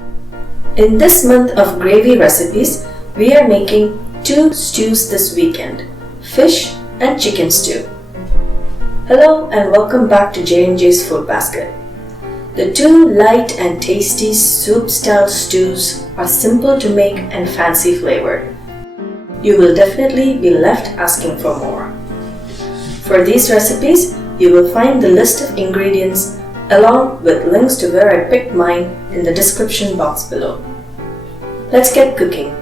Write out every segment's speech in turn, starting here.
In this month of gravy recipes, we are making 2 stews this weekend, fish and chicken stew. Hello and welcome back to J&J's Food Basket. The 2 light and tasty soup-style stews are simple to make and fancy flavored. You will definitely be left asking for more. For these recipes, you will find the list of ingredients along with links to where I picked mine in the description box below. Let's get cooking.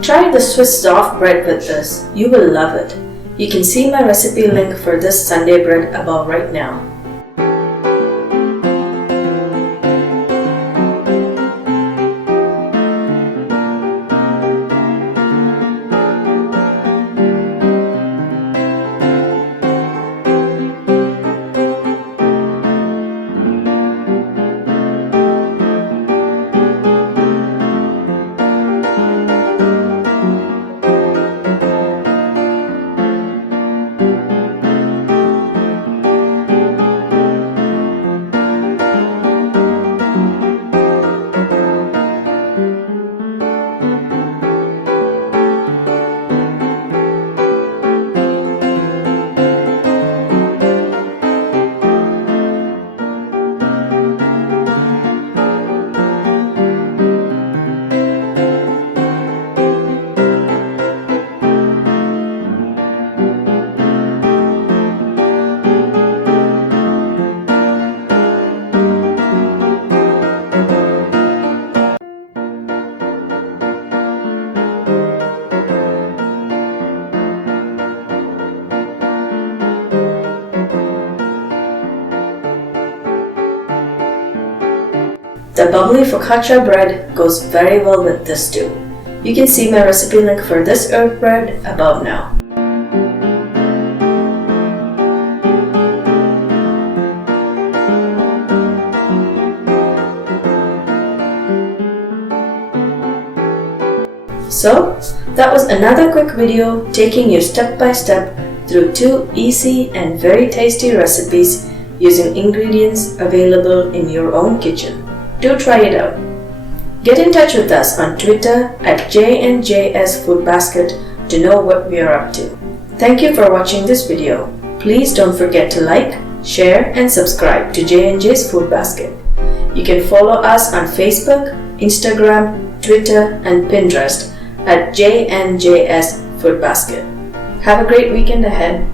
Try the Swiss soft bread with this. You will love it. You can see my recipe link for this Sunday bread above right now. The bubbly focaccia bread goes very well with this stew. You can see my recipe link for this herb bread above now. So, that was another quick video taking you step by step through 2 easy and very tasty recipes using ingredients available in your own kitchen. Do try it out. Get in touch with us on Twitter at JNJS Food Basket to know what we are up to. Thank you for watching this video. Please don't forget to like, share and subscribe to J&J's Food Basket. You can follow us on Facebook, Instagram, Twitter and Pinterest at JNJS Food Basket. Have a great weekend ahead.